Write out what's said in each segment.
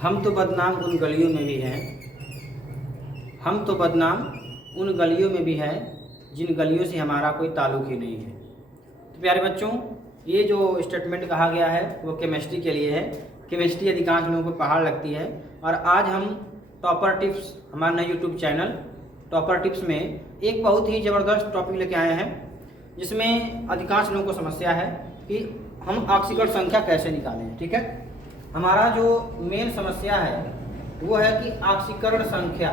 हम तो बदनाम उन गलियों में भी हैं, हम तो बदनाम उन गलियों में भी हैं जिन गलियों से हमारा कोई ताल्लुक़ ही नहीं है। तो प्यारे बच्चों, ये जो स्टेटमेंट कहा गया है वो केमिस्ट्री के लिए है। केमिस्ट्री अधिकांश लोगों को पहाड़ लगती है और आज हम टॉपर टिप्स, हमारा नया यूट्यूब चैनल टॉपर टिप्स में एक बहुत ही ज़बरदस्त टॉपिक लेके आए हैं, जिसमें अधिकांश लोगों को समस्या है कि हम ऑक्सीकरण संख्या कैसे निकालें। ठीक है, हमारा जो मेन समस्या है वो है कि ऑक्सीकरण संख्या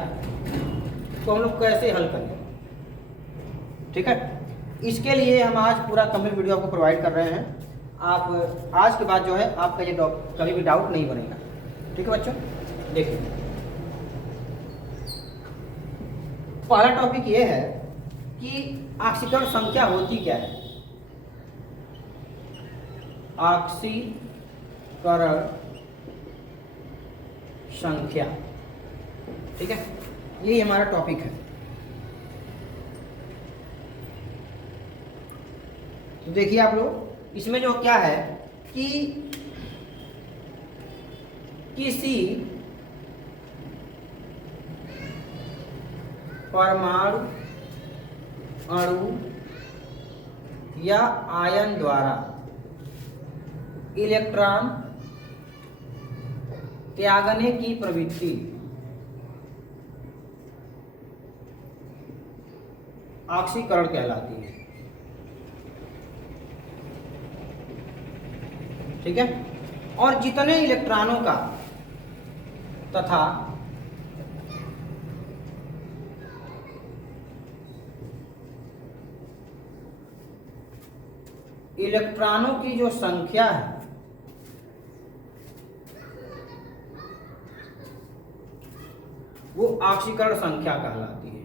को हम लोग कैसे हल करें। ठीक है, इसके लिए हम आज पूरा कंप्लीट वीडियो आपको प्रोवाइड कर रहे हैं। आप आज के बाद जो है आपका ये कभी भी डाउट नहीं बनेगा। ठीक है बच्चों, देखिए पहला टॉपिक ये है कि ऑक्सीकरण संख्या होती क्या है। ऑक्सीकरण संख्या, ठीक है, ये हमारा टॉपिक है। तो देखिए आप लोग, इसमें जो क्या है कि किसी परमाणु, अणु या आयन द्वारा इलेक्ट्रॉन त्यागने की प्रवृत्ति ऑक्सीकरण कहलाती है। ठीक है, और जितने इलेक्ट्रॉनों का तथा इलेक्ट्रॉनों की जो संख्या है वो ऑक्सीकरण संख्या कहलाती है।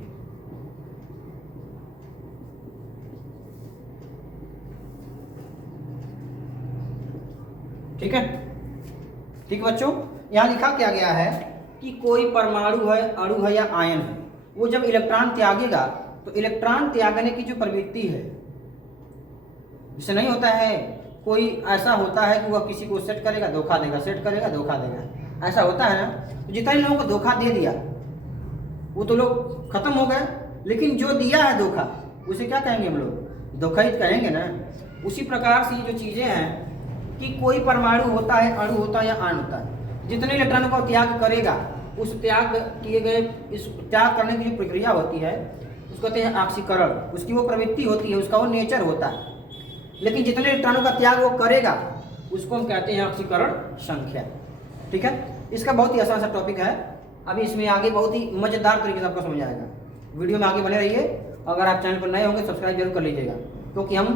ठीक है, ठीक बच्चों, यहां लिखा क्या गया है कि कोई परमाणु है, अणु है या आयन है, वो जब इलेक्ट्रॉन त्यागेगा तो इलेक्ट्रॉन त्यागने की जो प्रवृत्ति है, जैसे नहीं होता है कोई ऐसा होता है कि वह किसी को सेट करेगा धोखा देगा, सेट करेगा धोखा देगा, ऐसा होता है ना। तो जितने लोगों को धोखा दे दिया वो तो लोग खत्म हो गए, लेकिन जो दिया है धोखा उसे क्या कहेंगे हम लोग, धोखा ही कहेंगे ना। उसी प्रकार से ये जो चीज़ें हैं कि कोई परमाणु होता है, अणु होता है या आयन होता है, जितने इलेक्ट्रॉनों का त्याग करेगा, उस त्याग किए गए, इस त्याग करने की जो प्रक्रिया होती है उसको कहते हैं ऑक्सीकरण। उसकी वो प्रवृत्ति होती है, उसका वो नेचर होता है। लेकिन जितने इलेक्ट्रॉनों का त्याग वो करेगा उसको हम कहते हैं ऑक्सीकरण संख्या। ठीक है, इसका बहुत ही आसान सा टॉपिक है। अभी इसमें आगे बहुत ही मज़ेदार तरीके से आपको समझ आएगा। वीडियो में आगे बने रहिए। अगर आप चैनल पर नए होंगे सब्सक्राइब जरूर कर लीजिएगा, क्योंकि हम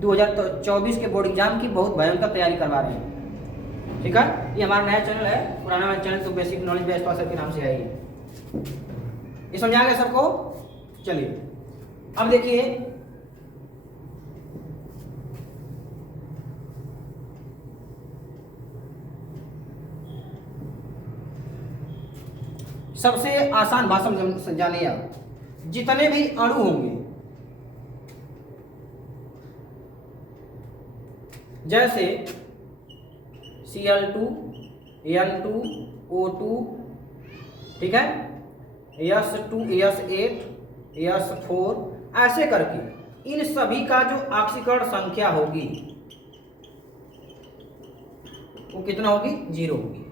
2024 के बोर्ड एग्जाम की बहुत भयंकर तैयारी करवा रहे हैं। ठीक है, ये हमारा नया चैनल है, पुराना वाला चैनल तो बेसिक नॉलेज बेस्ट पास के नाम से है। ये समझ आ गया सबको। चलिए अब देखिए, सबसे आसान भाषा में समझाने आप, जितने भी अणु होंगे, जैसे Cl2, N2, O2, ठीक है, S2, S8, S4, ऐसे करके इन सभी का जो ऑक्सीकरण संख्या होगी वो कितना होगी, 0 होगी।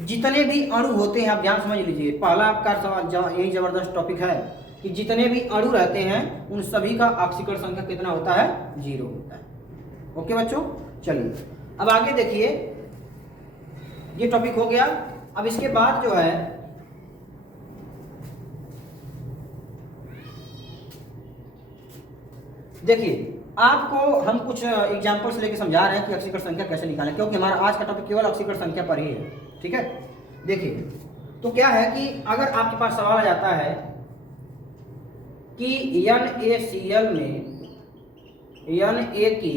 जितने भी अणु होते हैं, आप ध्यान समझ लीजिए, पहला आपका सवाल यही जबरदस्त टॉपिक है कि जितने भी अणु रहते हैं उन सभी का ऑक्सीकरण संख्या कितना होता है, 0 होता है। ओके बच्चों, चलिए अब आगे देखिए, ये टॉपिक हो गया। अब इसके बाद जो है देखिए, आपको हम कुछ एग्जाम्पल्स लेके समझा रहे हैं कि ऑक्सीकरण संख्या कैसे निकालें, क्योंकि हमारा आज का टॉपिक केवल ऑक्सीकरण संख्या पर ही है। ठीक है, देखिए तो क्या है कि अगर आपके पास सवाल आ जाता है कि NaCl में Na की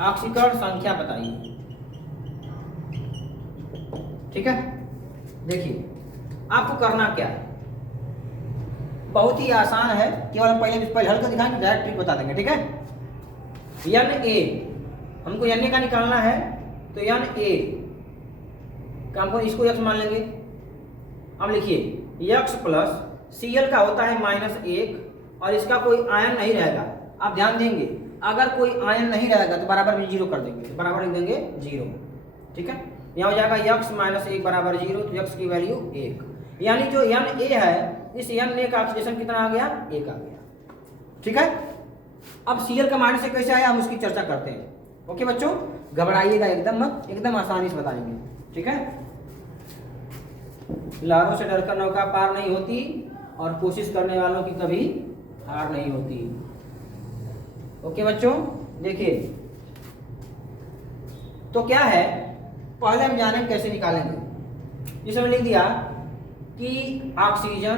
ऑक्सीकरण संख्या बताइए। ठीक है, देखिए आपको करना क्या है, बहुत ही आसान है, केवल हम पहले हल कर दिखाएंगे, डायरेक्ट ट्रिक बता देंगे। ठीक है, Na हमको एन ए का निकालना है, तो एन ए का हमको इसको x मान लेंगे। अब लिखिए x प्लस Cl का होता है -1 और इसका कोई आयन नहीं रहेगा। आप ध्यान देंगे, अगर कोई आयन नहीं रहेगा तो बराबर में 0 कर देंगे, तो बराबर लिख देंगे 0। ठीक है, यहाँ हो जाएगा x माइनस 1 बराबर 0, तो x की वैल्यू 1, यानी जो एन ए है इस एन ए का ऑक्सीडेशन कितना आ गया, 1 आ गया। ठीक है, अब Cl का माइनस से कैसे आया हम उसकी चर्चा करते हैं। ओके बच्चों, घबराइएगा एकदम मत, एकदम आसानी से बताएंगे। ठीक है, लहरों से डरकर नौका पार नहीं होती और कोशिश करने वालों की कभी हार नहीं होती। ओके बच्चों, देखिए तो क्या है, पहले हम जानेंगे कैसे निकालेंगे। जिसमें लिख दिया कि ऑक्सीजन,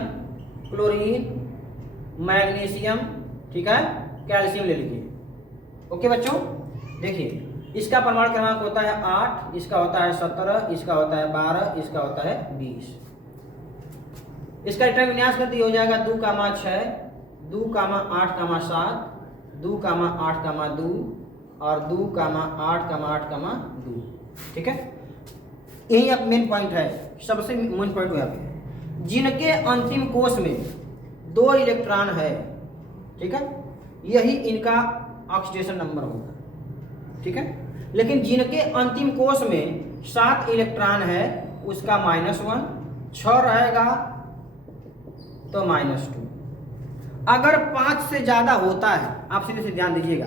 क्लोरीन, मैग्नीशियम, ठीक है, कैल्शियम ले लीजिए। ओके बच्चों, देखिए इसका परमाणु क्रमांक होता है 8, इसका होता है 17, इसका होता है 12, इसका होता है 20। इसका इलेक्ट्रॉन विन्यास गति हो जाएगा 2,6, 2,8,7, 2,8,2 और 2,8,8,2। ठीक है, यही अब मेन पॉइंट है, सबसे मेन पॉइंट यहाँ पे, जिनके अंतिम कोश में 2 इलेक्ट्रॉन है। ठीक है, यही इनका ऑक्सीडेशन नंबर होगा। ठीक है, लेकिन जिनके अंतिम कोश में 7 इलेक्ट्रॉन है उसका -1, 6 रहेगा तो -2। अगर 5 से ज़्यादा होता है, आप सीधे से ध्यान दीजिएगा,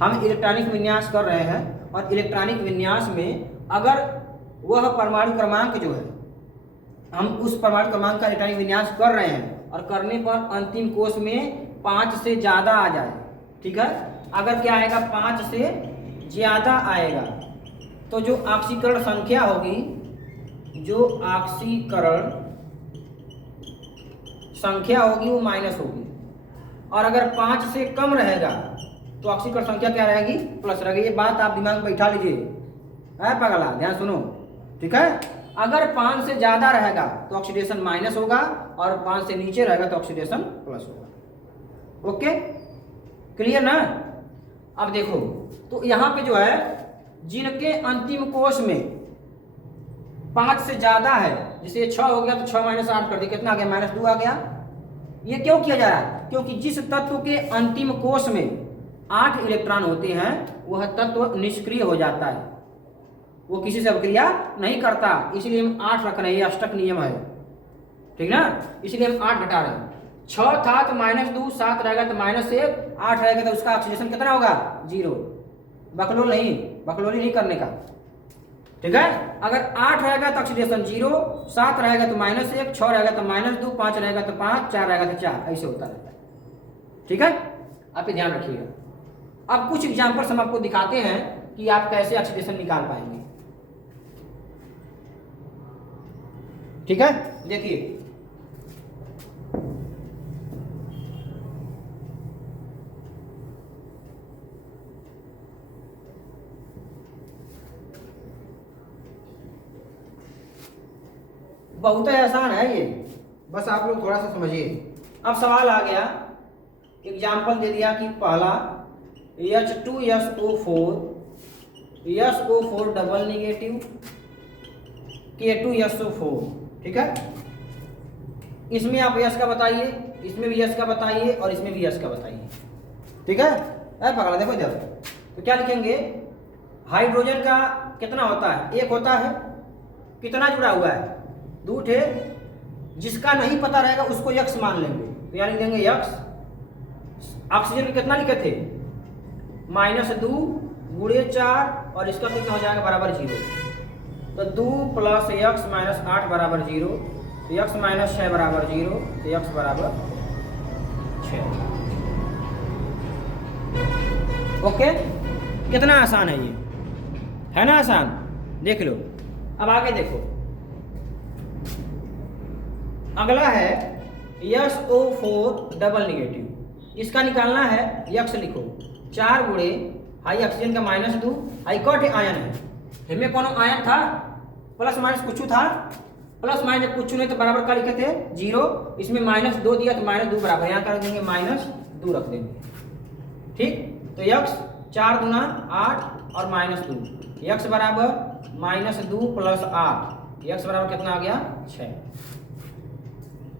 हम इलेक्ट्रॉनिक विन्यास कर रहे हैं और इलेक्ट्रॉनिक विन्यास में अगर वह परमाणु क्रमांक जो है, हम उस परमाणु क्रमांक का इलेक्ट्रॉनिक विन्यास कर रहे हैं और करने पर अंतिम कोश में 5 से ज़्यादा आ जाए। ठीक है, अगर क्या आएगा, 5 से ज़्यादा आएगा तो जो ऑक्सीकरण संख्या होगी, जो ऑक्सीकरण संख्या होगी वो माइनस होगी, और अगर 5 से कम रहेगा तो ऑक्सीकरण संख्या क्या रहेगी, प्लस रहेगी। ये बात आप दिमाग में बैठा लीजिए, है पगला, ध्यान सुनो। ठीक है, अगर 5 से ज़्यादा रहेगा तो ऑक्सीडेशन माइनस होगा और 5 से नीचे रहेगा तो ऑक्सीडेशन प्लस होगा। ओके, क्लियर ना। अब देखो, तो यहाँ पे जो है जिनके अंतिम कोश में 5 से ज़्यादा है, जैसे 6 हो गया तो 6 - 8 कर दिया, कितना आ गया, -2 आ गया। ये क्यों किया जा रहा है, क्योंकि जिस तत्व के अंतिम कोश में 8 इलेक्ट्रॉन होते हैं वह तत्व निष्क्रिय हो जाता है, वो किसी से अभिक्रिया नहीं करता, इसलिए हम 8 रख रहे हैं, ये अष्टक नियम है। ठीक ना, इसलिए हम 8 घटा रहे हैं। 6 था तो -2, 7 रहेगा तो -1, 8 रहेगा तो उसका ऑक्सीडेशन कितना होगा, 0। बकलोली नहीं करने का। ठीक है, अगर 8 रहेगा तो ऑक्सीडेशन 0, 7 रहेगा तो -1, 6 रहेगा तो -2, 5 रहेगा तो 5, 4 रहेगा तो 4, ऐसे होता रहता है। ठीक है, आप ये ध्यान रखिएगा। अब कुछ एग्जाम्पल्स हम आपको दिखाते हैं कि आप कैसे ऑक्सीडेशन निकाल पाएंगे। ठीक है, देखिए बहुत ही आसान है ये, बस आप लोग थोड़ा सा समझिए। अब सवाल आ गया, एग्जाम्पल दे दिया कि पहला H2SO4 डबल निगेटिव, K2SO4। ठीक है, इसमें आप यस का बताइए, इसमें भी यस का बताइए और इसमें भी यस का बताइए। ठीक है, पकड़ा देखो इधर, तो क्या लिखेंगे, हाइड्रोजन का कितना होता है, 1 होता है, कितना जुड़ा हुआ है, 2 थे, जिसका नहीं पता रहेगा उसको यक्स मान लेंगे, तो यानी देंगे यक्स। ऑक्सीजन में कितना लिखे थे, -2 × 4 और इसका कितना हो जाएगा, बराबर 0। तो 2 + x - 8 बराबर 0, तो x - 6 बराबर 0, तो x बराबर 6। ओके, कितना आसान है ये, है ना आसान, देख लो। अब आगे देखो, अगला है SO4 डबल निगेटिव, इसका निकालना है, यक्स लिखो, 4 × हाई ऑक्सीजन का -2, हाई कौन आयन है, इनमें कौन आयन था, प्लस माइनस कुछ था, प्लस माइनस कुछ नहीं तो बराबर का लिखे थे 0, इसमें -2 दिया तो -2 बराबर, यहाँ कर देंगे -2 रख देंगे। ठीक, तो यक्स 4 × 8 और -2। x बराबर -2 + 8, x बराबर कितना आ गया 6।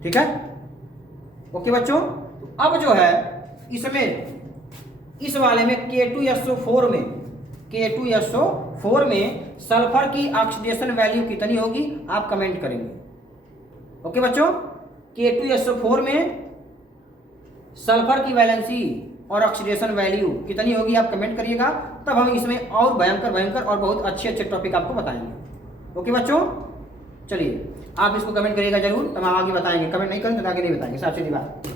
ठीक है, ओके बच्चों। अब जो है इसमें इस वाले में K2SO4 में K2SO4 में सल्फर की ऑक्सीडेशन वैल्यू कितनी होगी आप कमेंट करेंगे। ओके बच्चों, K2SO4 में सल्फर की वैलेंसी और ऑक्सीडेशन वैल्यू कितनी होगी आप कमेंट करिएगा, तब हम इसमें और भयंकर और बहुत अच्छे अच्छे टॉपिक आपको बताएंगे। ओके बच्चों, चलिए आप इसको कमेंट करिएगा जरूर, तब हम आगे बताएंगे। कमेंट नहीं करें तो आगे नहीं बताएंगे, साफ सीधी बात।